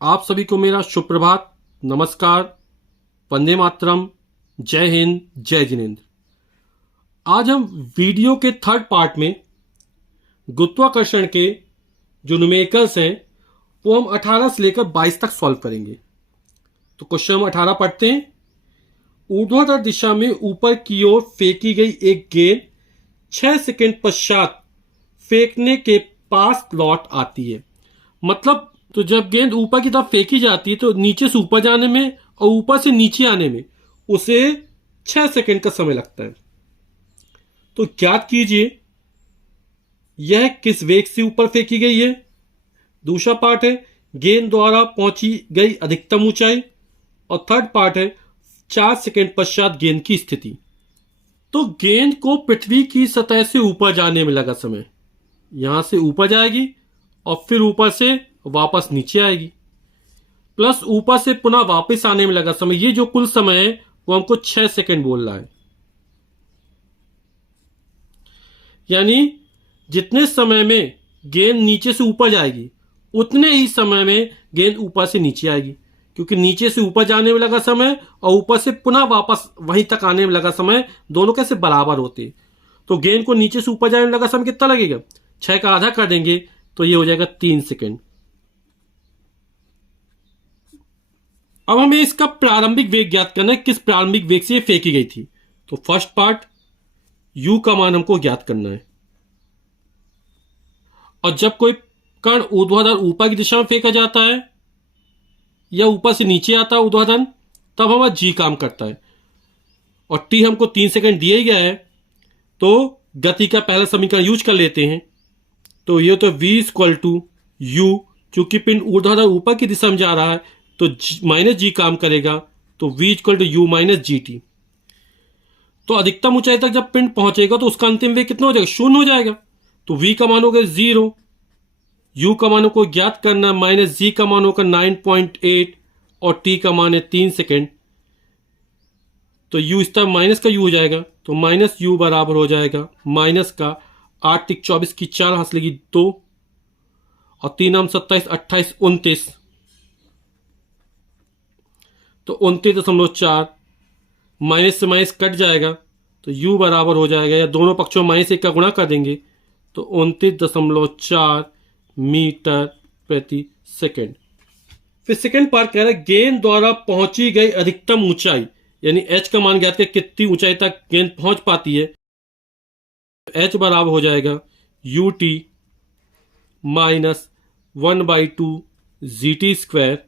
आप सभी को मेरा सुप्रभात, नमस्कार, वंदे मातरम, जय हिंद, जय जिनेन्द्र। आज हम वीडियो के थर्ड पार्ट में गुरुत्वाकर्षण के जो न्यूमेरिकल्स हैं वो हम 18 से लेकर 22 तक सॉल्व करेंगे। तो क्वेश्चन हम 18 पढ़ते हैं। ऊर्ध्वाधर दिशा में ऊपर की ओर फेंकी गई एक गेंद 6 सेकंड पश्चात फेंकने के पास लौट आती है। मतलब तो जब गेंद ऊपर की तरफ फेंकी जाती है तो नीचे से ऊपर जाने में और ऊपर से नीचे आने में उसे 6 सेकंड का समय लगता है। तो ज्ञात कीजिए यह किस वेग से ऊपर फेंकी गई है। दूसरा पार्ट है गेंद द्वारा पहुंची गई अधिकतम ऊंचाई, और थर्ड पार्ट है 4 सेकंड पश्चात गेंद की स्थिति। तो गेंद को पृथ्वी की सतह से ऊपर जाने में लगा समय, यहां से ऊपर जाएगी और फिर ऊपर से वापस नीचे आएगी, प्लस ऊपर से पुनः वापस आने में लगा समय। ये जो कुल समय है वो हमको 6 सेकंड बोल रहा है। यानी जितने समय में गेंद नीचे से ऊपर जाएगी उतने ही समय में गेंद ऊपर से नीचे आएगी, क्योंकि नीचे से ऊपर जाने में लगा समय और ऊपर से पुनः वापस वहीं तक आने में लगा समय, दोनों कैसे बराबर होते। तो गेंद को नीचे से ऊपर जाने में लगा समय कितना लगेगा, 6 का आधा कर देंगे तो ये हो जाएगा 3 सेकंड। अब हमें इसका प्रारंभिक वेग ज्ञात करना है, किस प्रारंभिक वेग से ये फेंकी गई थी। तो फर्स्ट पार्ट u का मान हमको ज्ञात करना है, और जब कोई कण ऊर्ध्वाधर ऊपर की दिशा में फेंका जाता है या ऊपर से नीचे आता है ऊर्ध्वाधर, तब हमारा g काम करता है, और t हमको 3 सेकंड दिया ही गया है। तो गति का पहला समीकरण यूज कर लेते हैं। तो ये तो v इक्वल टू यू, चूंकि पिंड ऊर्ध्वाधर ऊपर की दिशा में जा रहा है तो माइनस जी काम करेगा, तो v equal to u minus g t. तो अधिकतम ऊंचाई तक जब पिंड पहुंचेगा तो उसका अंतिम वेग कितना हो जाएगा, 0 हो जाएगा। तो v का मान होगा 0, u का मान को ज्ञात करना, माइनस जी का मान होगा 9.8 और t का मान है 3 सेकेंड। तो u इस तरह माइनस का u हो जाएगा, तो माइनस u बराबर हो जाएगा माइनस का 8 तिक 24 की 4 हाथ लगी 2 और 3 आम 27 28 29, तो 29.4 माइनस से माइनस कट जाएगा तो u बराबर हो जाएगा, या दोनों पक्षों में माइनस 1 का गुणा कर देंगे तो 29.4 मीटर प्रति सेकेंड। फिर सेकेंड पार्ट कह रहा है गेंद द्वारा पहुंची गई अधिकतम ऊंचाई, यानी h का मान ज्ञात कर कितनी ऊंचाई तक गेंद पहुंच पाती है। h बराबर हो जाएगा ut minus 1/2 gt square.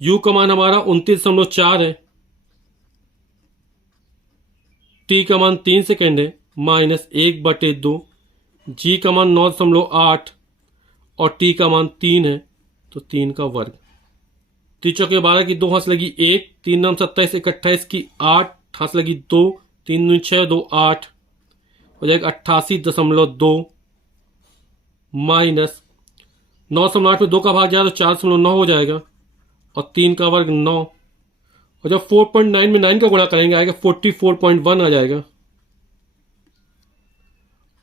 u का मान हमारा 29.4 है, t का मान 3 सेकेंड है, माइनस 1/2, g का मान 9.8 और t का मान 3 है, तो 3 का वर्ग। 3 चौके 12 की 2 हाथ लगी 1, 3 नाम 27 1 28 की 8 हाथ लगी 2, 3 दूनी 6 2 8 हो जाएगा 88.2 माइनस 9.8 में 2 का भाग जाए तो 4.9 हो जाएगा, और 3 का वर्ग 9, और जब 4.9 में 9 का गुणा करेंगे आएगा 44.1 आ जाएगा,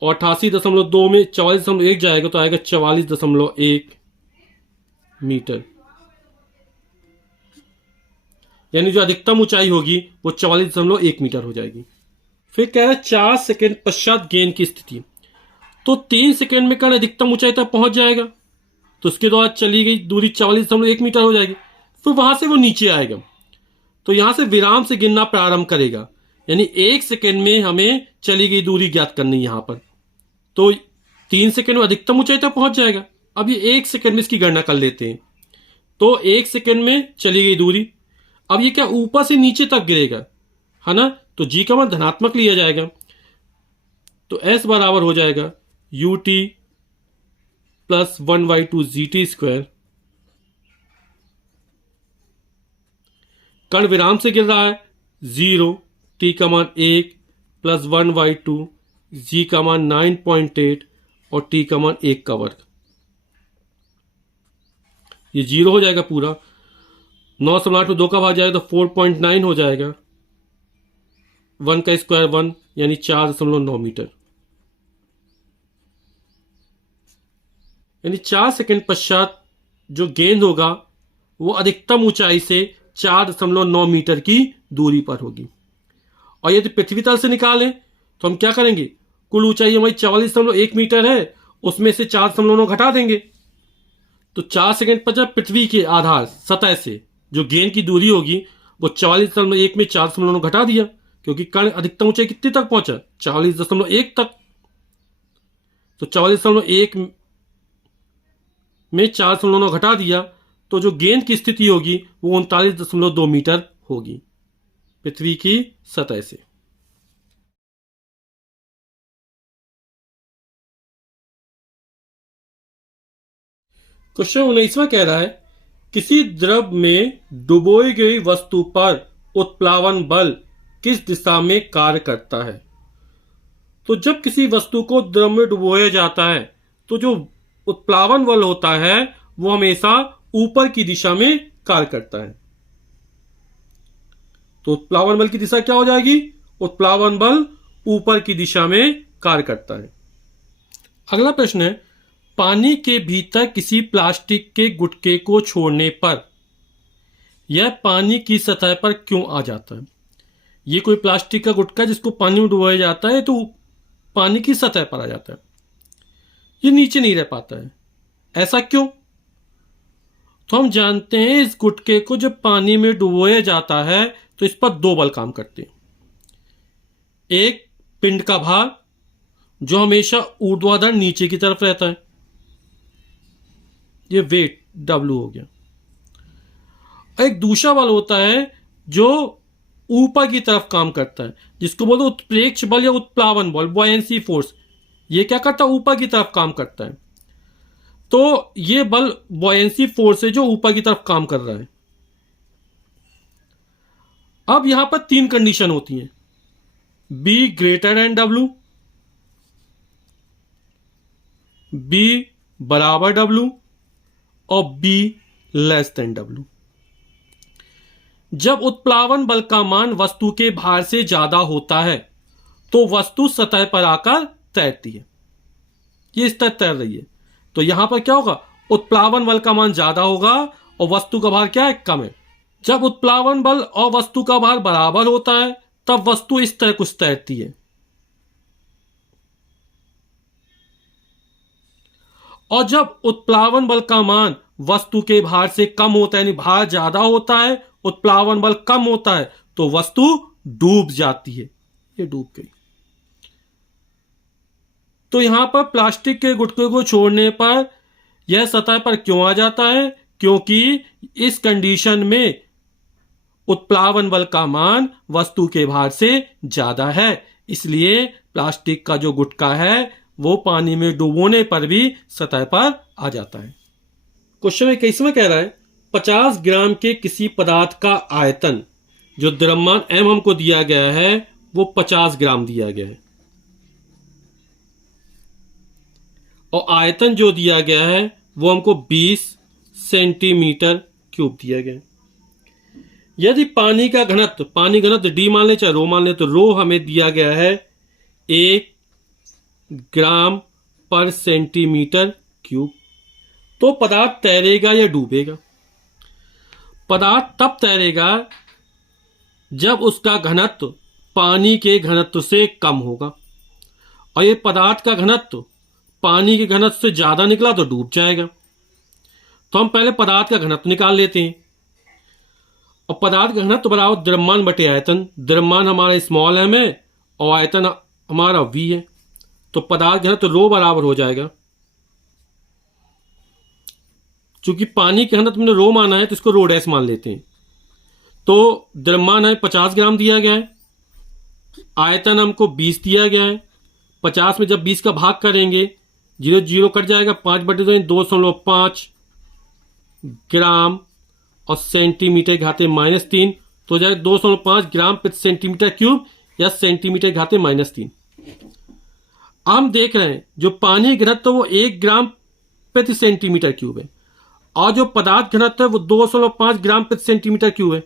और 88.2 में 44.1 जाएगा तो आएगा 44.1 मीटर। यानी जो अधिकतम ऊंचाई होगी वो 44.1 मीटर हो जाएगी। फिर कह रहा है 4 सेकंड पश्चात गेंद की स्थिति। तो 3 सेकंड में कण अधिकतम ऊंचाई तक पहुंच जाएगा, तो उसके द्वारा चली गई दूरी 44.1 मीटर हो जाएगी। फिर वहां से वो नीचे आएगा, तो यहां से विराम से गिनना प्रारंभ करेगा, यानी 1 सेकंड में हमें चली गई दूरी ज्ञात करनी यहां पर। तो 3 सेकंड में अधिकतम ऊंचाई तक पहुंच जाएगा। अब ये 1 सेकंड में इसकी गणना कर लेते हैं। तो 1 सेकंड में चली गई दूरी, अब ये क्या ऊपर से नीचे तक गिरेगा, है ना, तो g का मान धनात्मक लिया जाएगा, तो s बराबर हो जाएगा ut प्लस 1/2 gt स्क्वायर। कण विराम से गिर रहा है 0, t का मान 1 प्लस 1/2, g का मान 9.8 और t का मान 1 का वर्ग। ये 0 हो जाएगा पूरा, 9.8 में 2 का भाग जाएगा तो 4.9 हो जाएगा, 1 का स्क्वायर 1 यानी 4.9 मीटर। यानी 4 सेकंड पश्चात जो गेंद होगा वो अधिकतम ऊंचाई से 4.9 मीटर की दूरी पर होगी। और यदि पृथ्वी तल से निकालें तो हम क्या करेंगे, कुल ऊंचाई हमारी 44.1 मीटर है, उसमें से 4.9 घटा देंगे तो 4 सेकंड पश्चात पृथ्वी के आधार सतह से जो गेंद की दूरी होगी वो 44.1 में 4.9 घटा दिया, क्योंकि कण अधिकतम ऊंचाई कितनी तक पहुंचा, 44.1 तक। तो 44.1 में 4.9 घटा दिया तो जो गेंद की स्थिति होगी वो 39.2 मीटर होगी पृथ्वी की सतह से। क्वेश्चन 19वां कह रहा है, किसी द्रव में डुबोई गई वस्तु पर उत्प्लावन बल किस दिशा में कार्य करता है। तो जब किसी वस्तु को द्रव में डुबोया जाता है तो जो उत्प्लावन बल होता है वो हमेशा ऊपर की दिशा में कार्य करता है। तो उत्प्लावन बल की दिशा क्या हो जाएगी, उत्प्लावन बल ऊपर की दिशा में कार्य करता है। अगला प्रश्न है, पानी के भीतर किसी प्लास्टिक के गुटके को छोड़ने पर यह पानी की सतह पर क्यों आ जाता है। ये कोई प्लास्टिक का गुटका जिसको पानी में डुबोया जाता है तो पानी की सतह पर आ जाता है, ये नीचे नहीं रह पाता है, ऐसा क्यों। तो हम जानते हैं इस गुटके को जब पानी में डुबोया जाता है तो इस पर 2 बल काम करते हैं। एक पिंड का भार जो हमेशा ऊर्ध्वाधर नीचे की तरफ रहता है, ये वेट W हो गया। एक दूसरा बल होता है जो ऊपर की तरफ काम करता है, जिसको बोलते हैं उत्प्रेक्ष बल या उत्प्लावन बल, बॉयंसी फोर्स। ये क्या करता है, ऊपर की तरफ काम करता है। तो ये बल बॉयंसी फोर्स है जो ऊपर की तरफ काम कर रहा है। अब यहां पर 3 कंडीशन होती हैं, B greater than W, B बराबर W और B लेस देन W। जब उत्प्लावन बल का मान वस्तु के भार से ज्यादा होता है तो वस्तु सतह पर आकर तैरती है, ये इस तरह तैर रही है। तो यहां पर क्या होगा, उत्प्लावन बल का मान ज्यादा होगा और वस्तु का भार क्या है, कम है। जब उत्प्लावन बल और वस्तु का भार बराबर होता है तब वस्तु इस तरह कुछ तैरती है। और जब उत्प्लावन बल का मान वस्तु के भार से कम होता है, यानी भार ज्यादा होता है, उत्प्लावन बल कम होता है, तो वस्तु डूब जाती है, ये डूब गई। तो यहां पर प्लास्टिक के गुटके को छोड़ने पर यह सतह पर क्यों आ जाता है, क्योंकि इस कंडीशन में उत्प्लावन बल का मान वस्तु के भार से ज्यादा है, इसलिए प्लास्टिक का जो गुटका है वो पानी में डुबोने पर भी सतह पर आ जाता है। क्वेश्चन 21वां कह रहा है, 50 ग्राम के किसी पदार्थ का आयतन, जो द्रव्यमान m हमको दिया गया है वो 50 ग्राम दिया गया है और आयतन जो दिया गया है वो हमको 20 सेंटीमीटर क्यूब दिया गया है। यदि पानी घनत्व D मान ले चाहे रो मान ले, तो रो हमें दिया गया है 1 ग्राम पर सेंटीमीटर क्यूब, तो पदार्थ तैरेगा या डूबेगा। पदार्थ तब तैरेगा जब उसका घनत्व पानी के घनत्व से कम होगा, और ये पदार्थ का घनत्व पानी के घनत्व से ज्यादा निकला तो डूब जाएगा। तो हम पहले पदार्थ का घनत्व निकाल लेते हैं, और पदार्थ का घनत्व बराबर द्रव्यमान बटे आयतन। द्रव्यमान हमारा स्मॉल m है और आयतन हमारा v है, तो पदार्थ घनत्व रो बराबर हो जाएगा। चूंकि पानी के घनत्व में रो माना है तो इसको रो डैश मान लेते हैं। तो द्रव्यमान है 50 ग्राम दिया गया है, आयतन हमको 20 दिया गया है। 50 में जब 20 का भाग करेंगे 0 0 कट जाएगा, 5/2 2.5 ग्राम और सेंटीमीटर घाते -3, तो हो जाएगा 2.5 ग्राम प्रति सेंटीमीटर क्यूब या सेंटीमीटर घाते -3। हम देख रहे हैं जो पानी घनत्व वो 1 ग्राम प्रति सेंटीमीटर क्यूब है और जो पदार्थ घनत्व है वो 2.5 ग्राम प्रति सेंटीमीटर क्यूब है।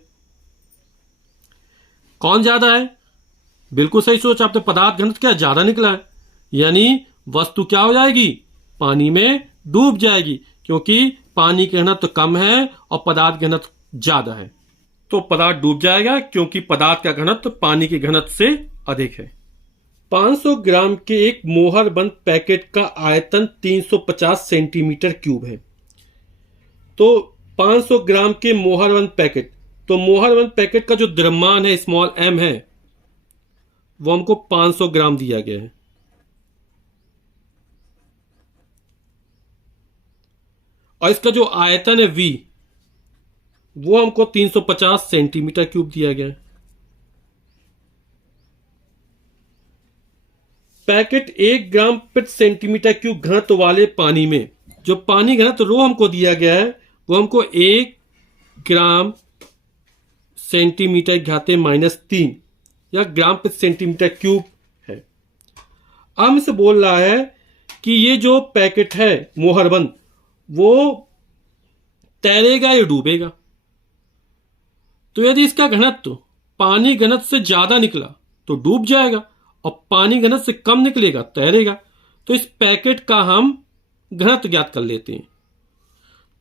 कौन ज्यादा है? बिल्कुल सही सोच आपने, पदार्थ घनत्व क्या ज्यादा निकला है, यानी वस्तु क्या हो जाएगी, पानी में डूब जाएगी, क्योंकि पानी की घनत्व कम है और पदार्थ की घनत्व ज्यादा है। तो पदार्थ डूब जाएगा क्योंकि पदार्थ का घनत्व पानी की घनत्व से अधिक है। 500 ग्राम के एक मोहर बंद पैकेट का आयतन 350 सेंटीमीटर क्यूब है। तो 500 ग्राम के मोहर बंद पैकेट, तो मोहर बंद पैकेट का जो द्रव्यमान है स्मॉल m है वो हमको 500 ग्राम दिया गया है। और इसका जो आयतन है v वो हमको 350 सेंटीमीटर क्यूब दिया गया है। पैकेट 1 ग्राम प्रति सेंटीमीटर क्यूब घनत्व वाले पानी में, जो पानी घनत्व रो हमको दिया गया है वो हमको 1 ग्राम सेंटीमीटर घाते -3 या ग्राम प्रति सेंटीमीटर क्यूब है। अब हमसे बोल रहा है कि ये जो पैकेट है मोहरबंद वो तैरेगा या डूबेगा। तो यदि इसका घनत्व पानी घनत्व से ज्यादा निकला तो डूब जाएगा, और पानी घनत्व से कम निकलेगा तैरेगा। तो इस पैकेट का हम घनत्व ज्ञात कर लेते हैं।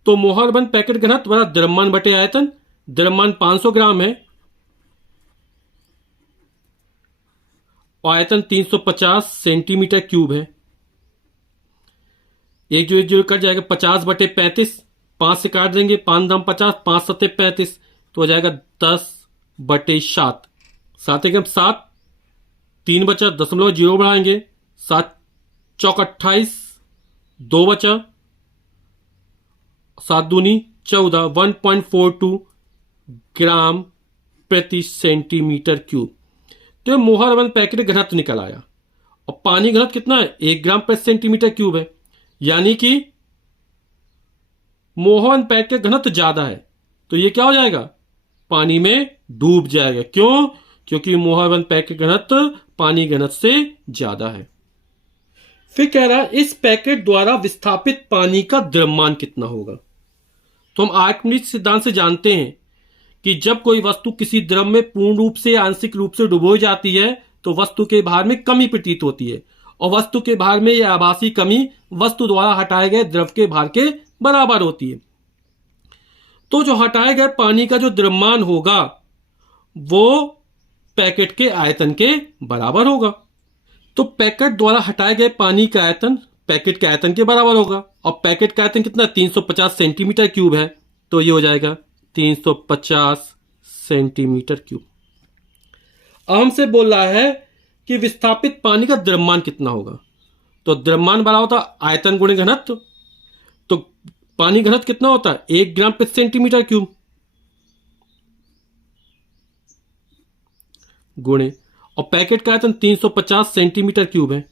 तो मोहरबंद पैकेट घनत्व बड़ा द्रव्यमान बटे आयतन। द्रव्यमान 500 ग्राम है और आयतन 350 सेंटीमीटर क्यूब है। एक जो कट जाएगा 50 बटे 35, 5 से काट देंगे, 5 दम 50, 5 सत्ते 35, तो हो जाएगा 10 बटे 7, 7 एकम 7, 3 बचा, 0.0 बढ़ाएंगे, 7 चौक 28, 2 बचा, 7 दूनी 14, 1.42 ग्राम प्रति सेंटीमीटर क्यूब। तो मोहरबंद पैकेट घनत्व निकल आया। और पानी घनत्व कितना है? 1 ग्राम प्रति सेंटीमीटर क्यूब है, यानी कि मोहरबंद पैकेट घनत्व ज्यादा है, तो ये क्या हो जाएगा? पानी में डूब जाएगा। क्यों? क्योंकि मोहरबंद पैकेट घनत्व पानी घनत्व से ज्यादा है। फिर कह रहा है इस पैकेट द्वारा विस्थापित पानी का द्रव्यमान कितना होगा। तो हम आर्किमिडीज सिद्धांत से जानते हैं कि जब कोई वस्तु किसी द्रव में पूर्ण रूप से आंशिक रूप से डुबोई जाती है तो वस्तु के भार में कमी प्रतीत होती है, और वस्तु के भार में यह आभासी कमी वस्तु द्वारा हटाए गए द्रव के भार के बराबर होती है। तो जो हटाए गए पानी का जो द्रव्यमान होगा वो पैकेट के आयतन के बराबर होगा। तो पैकेट द्वारा हटाए गए पानी का आयतन पैकेट के आयतन के बराबर होगा, और पैकेट का आयतन कितना? 350 सेंटीमीटर क्यूब है, तो ये हो जाएगा 350 सेंटीमीटर क्यूब। अब हमसे बोल रहा है कि विस्थापित पानी का द्रव्यमान कितना होगा। तो द्रव्यमान बराबर होता है आयतन गुणे घनत्व। तो पानी घनत्व कितना होता है? 1 ग्राम प्रति सेंटीमीटर क्यूब गुणे, और पैकेट का आयतन 350 सेंटीमीटर क्यूब है।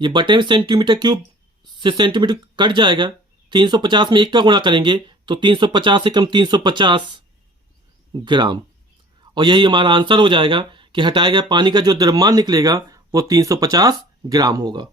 ये बटे में सेंटीमीटर क्यूब से सेंटीमीटर कट जाएगा, 350 में 1 का गुणा करेंगे तो 350 से कम 350 ग्राम, और यही हमारा आंसर हो जाएगा कि हटाए गए पानी का जो द्रव्यमान निकलेगा वो 350 ग्राम होगा।